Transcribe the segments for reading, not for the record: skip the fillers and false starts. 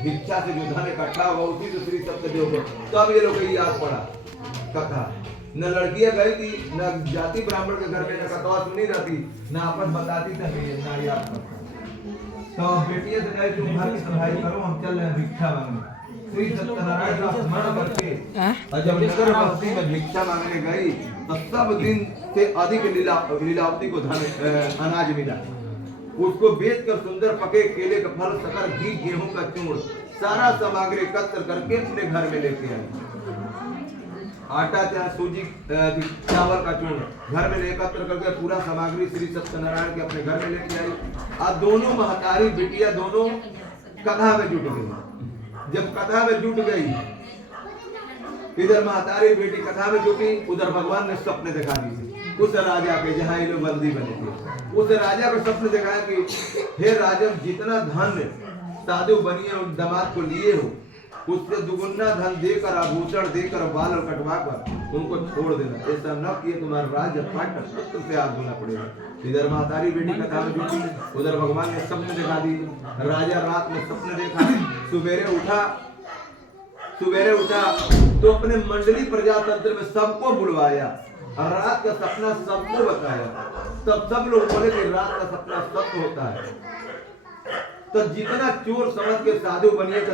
भिक्षा से जो धन इकट्ठा होगा उसी से श्री सत्यदेव को तब ये लोग याद पड़ा कथा। न लड़कियां गई थी, न जाति ब्राह्मण के घर में, न कथा सुनी रहती, न आपस बताती थी, न याद पड़ता। तो बेटियां से कहे तुम घर की सफाई करो, हम चल रहे हैं भिक्षा मांगने। श्री सत्यनारायण का स्मरण करके और जब नगर बस्ती में भिक्षा मांगने गई तो सब दिन से अधिक लीलावती को धन अनाज मिला। उसको बेचकर सुंदर पके केले का फल, शक्कर, घी, गेहूं का चूर्ण, सारा सामग्री एकत्र करके अपने घर में लेके आई। आटा, चाहे सूजी, चावल का चूर्ण घर में एकत्र करके पूरा सामग्री श्री सत्यनारायण के अपने घर में लेके आई। और दोनों महतारी बेटियां दोनों कथा में जुट गई। जब कथा में जुट गई, इधर महतारी बेटी कथा में जुटी, उधर भगवान ने स्वप्न दिखा दी उस राजा के जहाँ ये लोग बंदी बने थे। उस राजा को स्वप्न दिखाया कि हे राजन, जितना धन साधु बनिए उन दामाद को लिए हो, उससे दुगुना धन देकर, आभूषण देकर, बाल और कटवा कर उनको छोड़ देना। ऐसा न किए तुम्हारा राज्य पाट पुत्र से हाथ धोना पड़ेगा। इधर महतारी बेटी कथा में जुटी, उधर भगवान ने स्वप्न दिखा दी। राजा रात में स्वप्न देखा, सवेरे उठा तो अपने मंडली प्रजातंत्र में सबको बुलवाया और रात का सपना सबको बताया। तब सब लोग बोले कि रात का सपना सत्य होता है। तो जितना चोर समझ के साधु बनिए तो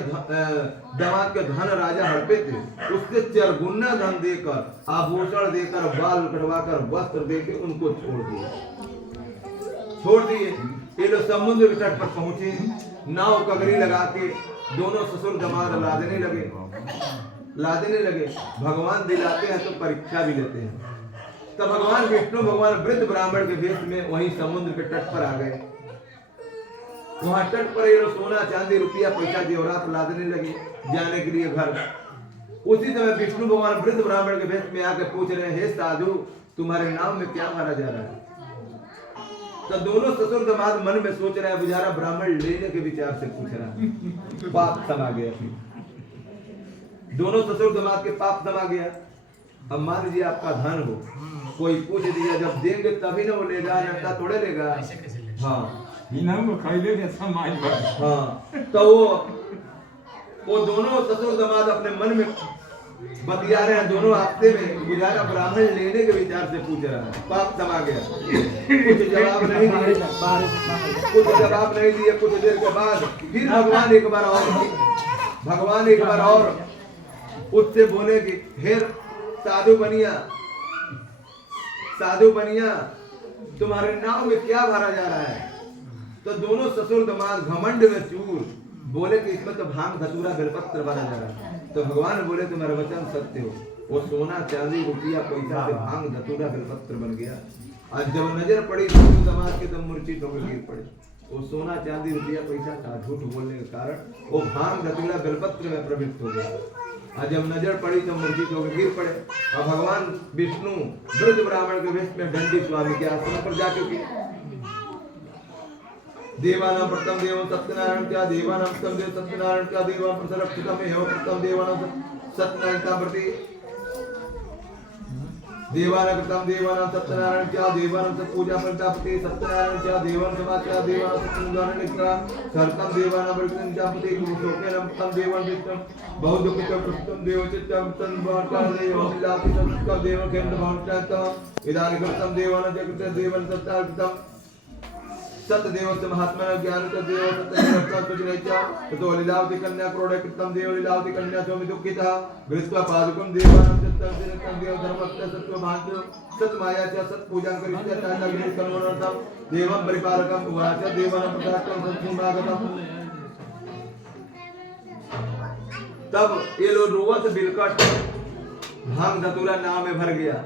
दामाद के धन राजा हड़पे थे, उससे चरगुना धन देकर, आभूषण देकर, बाल कटवाकर, वस्त्र देकर उनको छोड़ दिए। ये लोग समुद्र के तट पर पहुंचे, नाव कगरी लगा के दोनों ससुर दामाद लादेने लगे। भगवान दिलाते हैं तो परीक्षा भी लेते हैं। तब भगवान विष्णु भगवान वृद्ध ब्राह्मण के वेश में वहीं समुद्र के तट पर आ गए। वहां तट पर ये लोग सोना, चांदी, रुपया, पैसा, जेवरात लादने लगे जाने के लिए घर। उसी समय विष्णु भगवान वृद्ध ब्राह्मण के वेश में आकर पूछ रहे हैं, हे साधु, तुम्हारे नाम में क्या मारा जा रहा है? तो दोनों ससुर दामाद मन में सोच रहे हैं, बुझारा ब्राह्मण लेने के विचार से पूछ रहा है। पाप समा गया। दोनों ससुर दामाद के पाप समा गया। अब मान लीजिए आपका धन हो, कोई पूछ दिया, जब देंगे तभी ना वो लेगा, नहीं थोड़े लेगा। हाँ, हाँ, तो वो दोनों ससुर दामाद अपने मन में बतिया रहे हैं। दोनों हफ्ते में गुजारा ब्राह्मण लेने के विचार से पूछ रहा है। पाप समा गया। कुछ जवाब नहीं दिए। कुछ देर के बाद फिर भगवान एक बार और उससे बोले कि हे साधु बनिया, तुम्हारे नाव में क्या भरा जा रहा है? तो दोनों ससुर दामाद घमंड में चूर बोले कि इसमें तो भांग, धतूरा, बेलपत्र भरा जा रहा है। तो भगवान बोले तुम्हारा वचन सत्य हो। वो सोना, चांदी, रुपया, पैसा से भांग, धतूरा, बेलपत्र बन गया। आज जब नजर पड़ी ससुर दामाद के, तब मूर्छित होकर गिर पड़े। वो सोना, चांदी, रुपया, पैसा था, झूठ बोलने के कारण वो भांग, धतूरा, बेलपत्र में प्रवृत्त हो गया। आज जब नजर पड़ी तो मूर्छित होकर गिर पड़े। और भगवान विष्णु वृद्ध ब्राह्मण के वेश में दंडी स्वामी के आश्रम पर जा चुके। देवानां प्रथम देवं सत्यनारायण क्या, देवानां प्रथम देव सत्यनारायण क्या, देवानां प्रसरक्षितम एवं प्रथम देवानां सत्यनारायण का प्रति, देवानां प्रथम देवानां सत्यनारायण क्या, देवानां सत पूजा प्रजापति सत्यनारायण क्या, देवानां समाज क्या, देवानां सत्यनारायण निष्ठा सर्वतम देवानां प्रथम जापति कुशोकेन प्रथम देवानां विष्णु बहुदुखित प्रथम देव चित्तम तन्वार्ता देवं लाति सत्का देव केंद्र भावता इदानि प्रथम देवानां जगत देवानां सत्तार्पितम सत्यदेवस्य महात्मा ज्ञान देव सत्यनिरक्तुजनेचा ततो लीलावती कन्या क्रोड़े कृतं देव लीलावती कन्या स्वामी दुःखितः गृहीत्वा पादुकं देवानां सत्यं देव धर्मस्य सत्त्वभान्त सत्माया च सत्पूजां करिष्यति तथा कर्मणोऽर्थं देवं परिपालकं उवाच देवानां प्रसादं सत्समागतम्। तब ये लोग रोवत बिलकट भांग धतूरा नाव में भर गया।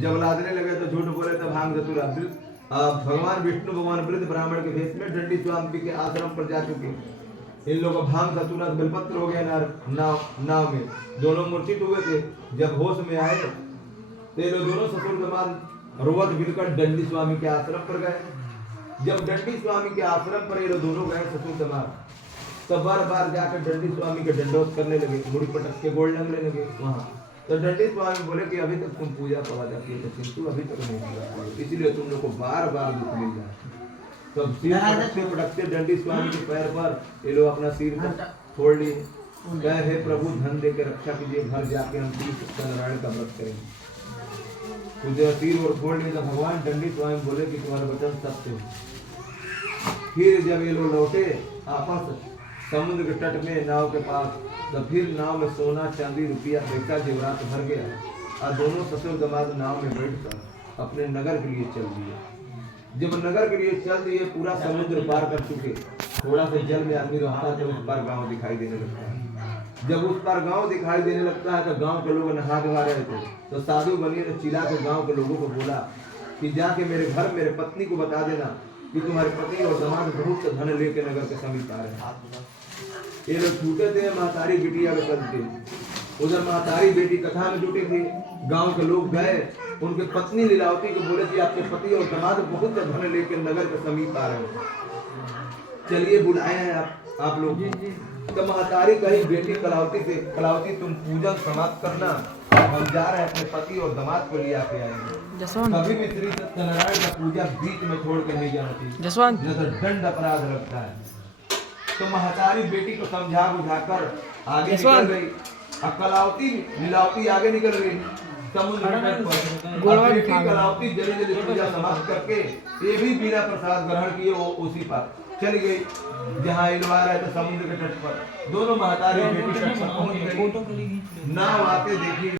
जब लादने लगे तो झूठ बोले तो भांग धतूरा। भगवान विष्णु भगवान वृद्ध ब्राह्मण के भेष में दंडी स्वामी के आश्रम पर जा चुके। इन लोगों भांग धतूरा बेलपत्र हो गया नाव में। दोनों मूर्छित हुए थे। जब होश में आए तो ये लोग दोनों ससुर दामाद रोवत बिलकर दंडी स्वामी के आश्रम पर गए। जब दंडी स्वामी के आश्रम पर ये लोग दोनों गए ससुर दामाद, तो बार बार जाकर दंडी स्वामी के दंडोत करने लगे, मुड़ी पटक के गोड़ लगने लगे वहां। तो दंडी स्वामी बोले कि अभी तक तुम पूजा पड़ा जाती है, किंतु अभी तक नहीं किया, इसलिए तुम लोग को बार बार दुख मिल रहा है। तब सिर पटकते पटकते दंडी स्वामी के पैर पर ये लोग अपना सिर छोड़ लिए। कहे हे प्रभु धन दे के रक्षा कीजिए, घर जाके हम सत्यनारायण का व्रत करेंगे। तो जब सिर और छोड़ लिए तो भगवान दंडी स्वामी बोले कि तुम्हारा वचन सत्य है। फिर जब ये लोग लौटे आपस समुद्र के तट में नाव के पास, तो फिर नाव में सोना चांदी रुपया पैसा जेवरात भर गया और दोनों ससुर दामाद नाव में बैठकर अपने नगर के लिए चल दिए। जब नगर के लिए चल दिए, पूरा समुद्र पार कर चुके, थोड़ा सा जल में आदमी रहता है तो उस पर गांव दिखाई देने लगता है। जब उस पर गांव दिखाई देने लगता है तो गांव के लोग नहा धोआ रहे थे, तो साधु बनिए ने चिल्ला के गांव के लोगों को बोला कि जाके मेरे घर मेरे पत्नी को बता देना कि तुम्हारे पति और दामाद बहुत से धन लेके नगर के समीप आ रहे हैं। ये लोग छूटे थे महतारी बिटिया के चलते, उधर महतारी बेटी कथा में जुटे थे। गांव के लोग गए, उनके पत्नी लीलावती को बोले कि आपके पति और दामाद बहुत से धन लेके नगर के समीप आ रहे हैं, चलिए बुलाए हैं आप लोग। तो महतारी कही बेटी कलावती से, कलावती तुम पूजन समाप्त करना, हम जा रहे हैं अपने पति और दामाद को ले आके आएंगे। कभी भी श्री सत्यनारायण का पूजा बीच में छोड़ कर नहीं जाना चाहिए, नहीं तो दंड अपराध लगता है। तो महतारी बेटी को समझा बुझाकर आगे निकल गई, और कलावती लीलावती आगे निकल गई समुद्र तट पर। कलावती जल्दी जल्दी पूजा समाप्त करके ये भी बिना प्रसाद ग्रहण किए वो उसी पर चली गई जहाँ इलवा रहे थे समुद्र के तट पर। दोनों महतारी बेटी तट पर पहुंच गई, नाव आके देखी